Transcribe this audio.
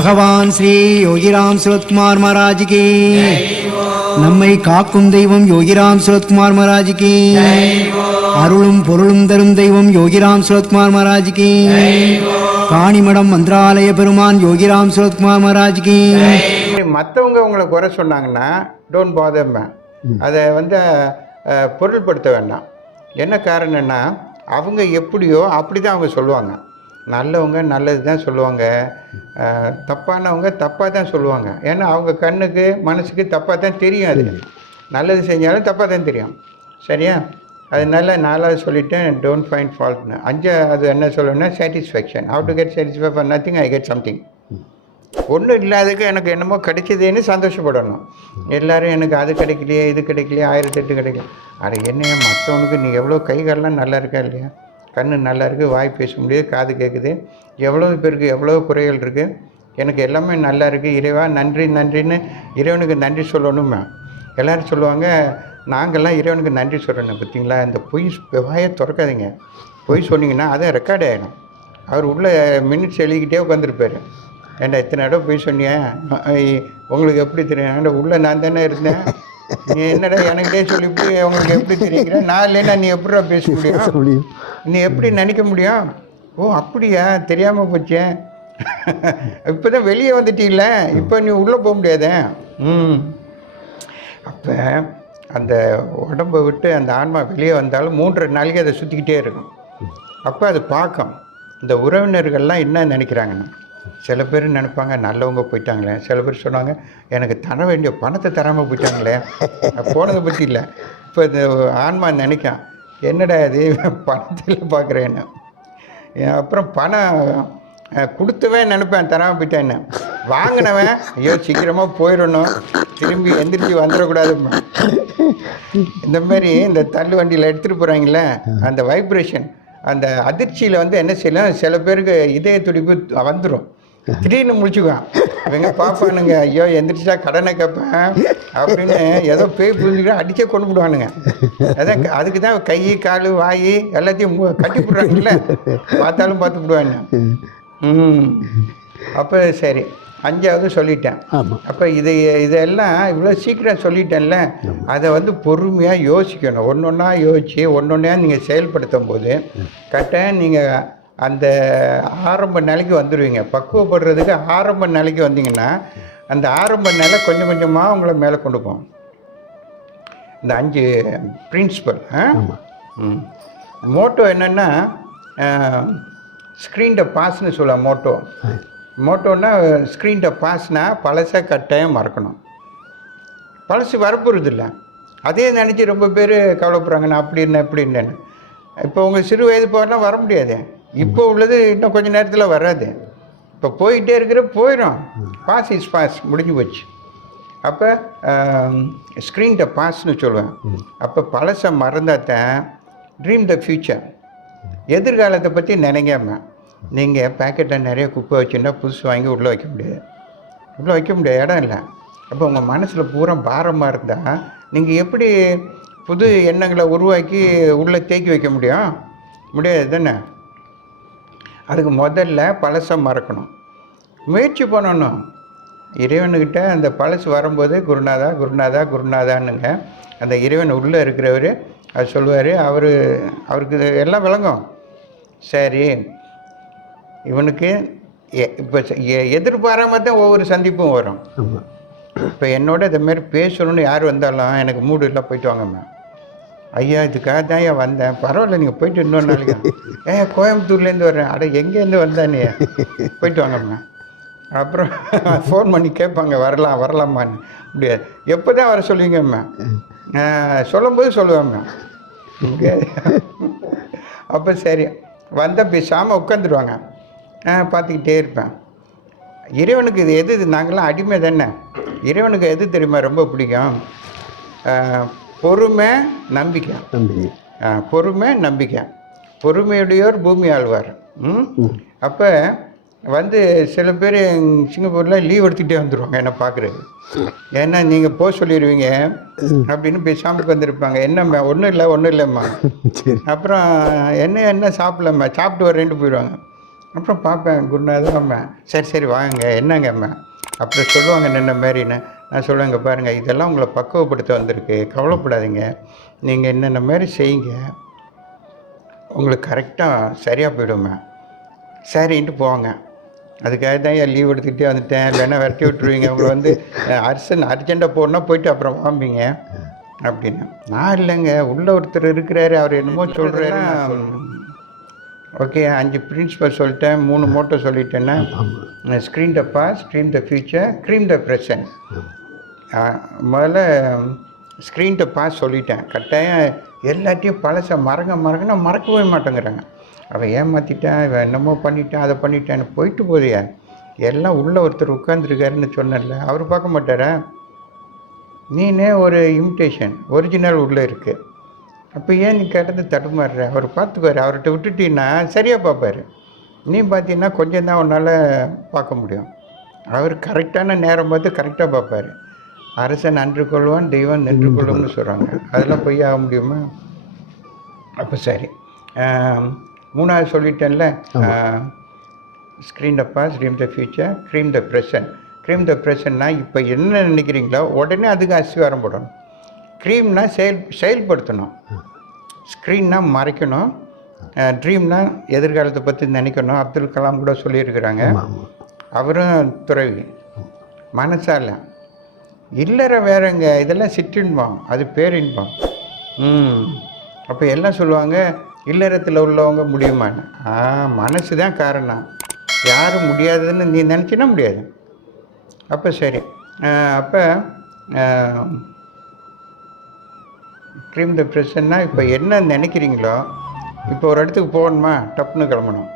பகவான் ஸ்ரீ யோகிராம் சுரத்குமார் மகாராஜுக்கு, நம்மை காக்கும் தெய்வம் யோகிராம் சுரத்குமார் மகாராஜுக்கு, அருளும் பொருளும் தரும் தெய்வம் யோகிராம் சுரத்குமார் மகாராஜுக்கு, காணிமடம் மந்திராலய பெருமான் யோகிராம் சுரத்குமார் மகாராஜுக்கு. மற்றவங்க உங்களை குறை சொன்னாங்கன்னா டோன்ட் பாதர் மேம், அதை பொருள்படுத்த வேண்டாம். என்ன காரணம்னா அவங்க எப்படியோ அப்படி தான் அவங்க சொல்லுவாங்க. நல்லவங்க நல்லது தான் சொல்லுவாங்க, தப்பானவங்க தப்பாக தான் சொல்லுவாங்க. ஏன்னா அவங்க கண்ணுக்கு மனசுக்கு தப்பாக தான் தெரியும். அது நல்லது செஞ்சாலும் தப்பாக தான் தெரியும். சரியா? அதனால நாலாவது சொல்லிவிட்டேன், டோன்ட் ஃபைண்ட் ஃபால்ட்னு. அது என்ன சொல்லணும்னா satisfaction. How to get satisfy for nothing, I get something. ஒன்றும் இல்லாததுக்கு எனக்கு என்னமோ கிடைச்சதுன்னு சந்தோஷப்படணும். எல்லோரும் எனக்கு அது கிடைக்கலையே இது கிடைக்கலையே 1008 கிடைக்கல. அது என்னையா மற்றவனுக்கு நீ எவ்வளோ கைகாலெலாம் நல்லா இருக்கா இல்லையா? கண் நல்லா இருக்குது, வாய் பேச முடியுது, காது கேட்குது, எவ்வளோ பேருக்கு எவ்வளோ குறைகள் இருக்குது. எனக்கு எல்லாமே நல்லா இருக்குது, இறைவா நன்றி நன்றின்னு இறைவனுக்கு நன்றி சொல்லணுமே. எல்லோரும் சொல்லுவாங்க நாங்கள்லாம் இறைவனுக்கு நன்றி சொல்லணும். பார்த்தீங்களா, இந்த பொய் வாயை திறக்காதீங்க. பொய் சொன்னீங்கன்னா அதை ரெக்கார்ட் ஆகிடும். அவர் உள்ள மினிட்ஸ் எழுதிக்கிட்டே உட்காந்துருப்பார். ஏன்டா இத்தனை இடம் போய் சொன்னேன், உங்களுக்கு எப்படி தெரியும்? ஏன்டா உள்ளே நான் தானே இருந்தேன், நீ என்னடா எனக்கிட்டே சொல்லிவிட்டு உங்களுக்கு எப்படி தெரியுங்கிற? நான் இல்லைன்னா நீ எப்படிடா பேச முடியும்? நீ எப்படி நினைக்க முடியும்? ஓ அப்படியா, தெரியாமல் போச்சேன். இப்போ தான் வெளியே வந்துட்டீங்கள, இப்போ நீ உள்ளே போக முடியாதே. அப்போ அந்த உடம்பை விட்டு அந்த ஆன்மா வெளியே வந்தாலும் 3.5 நாளைக்கு அதை சுற்றிக்கிட்டே இருக்கும். அப்போ அது பார்க்கும். இந்த உறவினர்கள்லாம் என்ன நினைக்கிறாங்கன்னு, சில பேர் நினைப்பாங்க நல்லவங்க போயிட்டாங்களே, சில பேர் சொன்னாங்க எனக்கு தர வேண்டிய பணத்தை தராமல் போயிட்டாங்களே. போனதை பற்றி இல்லை, இப்போ இந்த ஆன்மா நினைக்கான் என்னடா இது பணத்தில் பார்க்குறேன்னு. அப்புறம் பணம் கொடுத்தவன் நினைப்பேன் தராமல் போயிட்டேன்னு. வாங்கினவன் ஐயோ சீக்கிரமாக போயிடணும், திரும்பி எந்திரிச்சு வந்துடக்கூடாதுமா. இந்த மாதிரி இந்த தள்ளு வண்டியில் எடுத்துகிட்டு போகிறாங்களே, அந்த வைப்ரேஷன், அந்த அதிர்ச்சியில் என்ன செய்யலாம், சில பேருக்கு இதய துடிப்பு வந்துடும். திடீர்னு முடிச்சுக்குவான். இவங்க பார்ப்பானுங்க ஐயோ எந்திரிச்சா கடனை கேட்பேன் அப்படின்னு ஏதோ பேய் புரிஞ்சுக்கிட்டு அடிச்சே கொண்டு விடுவானுங்க. அதான் அதுக்கு தான் கை கால் வாய் எல்லாத்தையும் கட்டி போடுறாங்கல்ல, பார்த்தாலும் பார்த்து விடுவாங்க. அப்போ சரி 5வது சொல்லிட்டேன். அப்போ இதெல்லாம் இவ்வளோ சீக்கிரம் சொல்லிட்டேன்ல, அதை பொறுமையாக யோசிக்கணும். ஒன்றா யோசித்து ஒன்றா நீங்கள் செயல்படுத்தும் போது கரெக்டாக நீங்கள் அந்த ஆரம்ப நிலைக்கு வந்துடுவீங்க. பக்குவப்படுறதுக்கு ஆரம்ப நிலைக்கு வந்தீங்கன்னா அந்த ஆரம்ப நிலை கொஞ்சம் கொஞ்சமாக உங்களை மேலே கொண்டு போகும். இந்த 5 பிரின்சிபல். மோட்டோ என்னென்னா ஸ்க்ரீன் த பாஸ்ன்னு சொல்லலாம். மோட்டோன்னா ஸ்க்ரீன் த பாஸ்னா பழசை கட்டாயம் மறக்கணும். பழசு வரப்போகிறது இல்லை, அதே நினச்சி ரொம்ப பேர் கவலைப்படுறாங்க நான் அப்படி இருந்தேன் இப்படி இருந்தேன்னு. இப்போ உங்கள் சிறு வயது போனால் வர முடியாது, இப்போ உள்ளது இன்னும் கொஞ்சம் நேரத்தில் வராது. இப்போ போயிட்டே இருக்கிற போயிடும். பாஸ் இஸ் பாஸ், முடிஞ்சு போச்சு. அப்போ ஸ்க்ரீன் த பாஸ்ன்னு சொல்லுவேன். அப்போ பழசை மறந்தாத்தான் ட்ரீம் த ஃப்யூச்சர். எதிர்காலத்தை பற்றி நினைக்காம நீங்கள் பேக்கெட்டில் நிறைய குப்பை வச்சுருந்தா புதுசு வாங்கி உள்ளே வைக்க முடியாது, இடம் இல்லை. அப்போ உங்கள் மனசில் பூரா பாரமாக இருந்தால் நீங்கள் எப்படி புது எண்ணங்களை உருவாக்கி உள்ளே தேக்கி வைக்க முடியாது தானே? அதுக்கு முதல்ல பழசை மறக்கணும், முயற்சி பண்ணணும். இறைவனுக்கிட்ட அந்த பழசு வரும்போது குருநாதா குருநாதா குருநாதான்னுங்க. அந்த இறைவன் உள்ளே இருக்கிறவர் அது சொல்லுவார். அவருக்கு எல்லாம் விளங்கும். சரி, இவனுக்கு இப்போ எதிர்பாராமல் தான் ஒவ்வொரு சந்திப்பும் வரும். இப்போ என்னோட இதுமாரி பேசணும்னு யார் வந்தாலும் எனக்கு மூடு இல்லை, போயிட்டு வாங்கம்மா. ஐயா இதுக்காக தான் ஏன் வந்தேன், பரவாயில்ல நீங்கள் போயிட்டு இன்னொரு நாளைக்கு. கோயம்புத்தூர்லேருந்து வர்றேன். அட எங்கேருந்து வந்தானே, போயிட்டு வாங்கம்மா. அப்புறம் ஃபோன் பண்ணி கேட்பாங்க வரலாமான்னு. முடியாது, எப்போ தான் வர சொல்லுவீங்கம்மா? சொல்லும்போது சொல்லுவேம்மா. அப்போ சரி வந்தால் பேசாமல் உட்காந்துருவாங்க, பார்த்துக்கிட்டே இருப்பேன். இறைவனுக்கு எது நாங்களாம் அடிமை தானே. இறைவனுக்கு எது தெரியுமா ரொம்ப பிடிக்கும்? பொறுமை நம்பிக்கை. பொறுமையுடையோர் பூமி ஆழ்வார். அப்போ சில பேர் சிங்கப்பூரில் லீவ் எடுத்துக்கிட்டே வந்துடுவாங்க என்னை பார்க்குறது. ஏன்னா நீங்கள் போக சொல்லிடுவீங்க அப்படின்னு பேசாமல் வந்துருப்பாங்க. என்னம்மா ஒன்றும் இல்லைம்மா. அப்புறம் என்ன சாப்பிடலம்மா, சாப்பிட்டு வரேன்ட்டு போயிடுவாங்க. அப்புறம் பார்ப்பேன் குருநாதர் அம்மா சரி சரி வாங்க என்னங்க அம்மா அப்புறம் சொல்லுவாங்க நின்ன மாதிரின்னு நான் சொல்லுவேங்க பாருங்கள் இதெல்லாம் உங்களை பக்குவப்படுத்த வந்திருக்கு கவலைப்படாதீங்க நீங்கள் என்னென்ன மாதிரி செய்யுங்க உங்களுக்கு கரெக்டாக சரியாக போயிடுமே சரின்ட்டு போவாங்க. அதுக்காக தான் ஏன் லீவ் எடுத்துக்கிட்டே வந்துட்டேன் இல்லைன்னா விரட்டி விட்டுருவீங்க உங்களை வந்து அர்ஜெண்ட்டாக போகணுன்னா போயிட்டு அப்புறம் வாம்பிங்க அப்படின்னு. நான் இல்லைங்க உள்ள ஒருத்தர் இருக்கிறாரு அவர் என்னமோ சொல்கிறாரு. ஓகே 5 பிரின்சிபல் சொல்லிட்டேன் 3 மோட்டோ சொல்லிட்டேன்னா screen the past screen the future cream the present. முதல்ல ஸ்க்ரீன் த பாஸ்ட் சொல்லிட்டேன். கட்டாயம் எல்லாத்தையும் பழச மறங்கன்னா மறக்கவே மாட்டேங்கிறாங்க. அவன் ஏமாற்றிட்டான் இவன் என்னமோ பண்ணிட்டான் அதை பண்ணிட்டான்னு போயிட்டு போதையா எல்லாம் உள்ளே ஒருத்தர் உட்காந்துருக்காருன்னு சொன்னல அவர் பார்க்க மாட்டாரா? நீனே ஒரு இமிட்டேஷன் ஒரிஜினல் உள்ளே இருக்குது. அப்போ ஏன் நீ கேட்டது தடுமாறுற? அவர் பார்த்துக்குவார். அவர்கிட்ட விட்டுட்டீங்கன்னா சரியாக பார்ப்பார். நீ பார்த்தீங்கன்னா கொஞ்சம் தான் உன்னால் பார்க்க முடியும். அவர் கரெக்டான நேரம் பார்த்து கரெக்டாக பார்ப்பார். அரசன் அன்று கொள்வான் தெய்வம் நின்று கொள்ளும்னு சொல்கிறாங்க. அதெல்லாம் பொய் ஆக முடியுமா? அப்போ சரி 3வது சொல்லிட்டேன்ல screen the past cream the future cream the present. Cream the ப்ரெசன்ட்னா இப்போ என்ன நினைக்கிறீங்களோ உடனே அதுக்கு அஸ்திவாரம் போடணும். க்ரீம்னா செயல்படுத்தணும். ஸ்க்ரீன்னா மறைக்கணும். ட்ரீம்னா எதிர்காலத்தை பற்றி நினைக்கணும். அப்துல் கலாம் கூட சொல்லியிருக்கிறாங்க. அவரும் துறவி. மனசால இல்லற வேறங்க இதெல்லாம் சிற்றின்பம் அது பேரின்பம். அப்போ எல்லாம் சொல்லுவாங்க இல்லறத்தில் உள்ளவங்க முடியுமான்னு. மனசு தான் காரணம். யாரும் முடியாதுன்னு நீ நினச்சினா முடியாது. அப்போ சரி அப்போ க்ரீம் த ப்ரெசன்ட்னா இப்போ என்ன நினைக்கிறீங்களோ இப்போ ஒரு இடத்துக்கு போகணுமா டப்புன்னு கிளம்பணும்.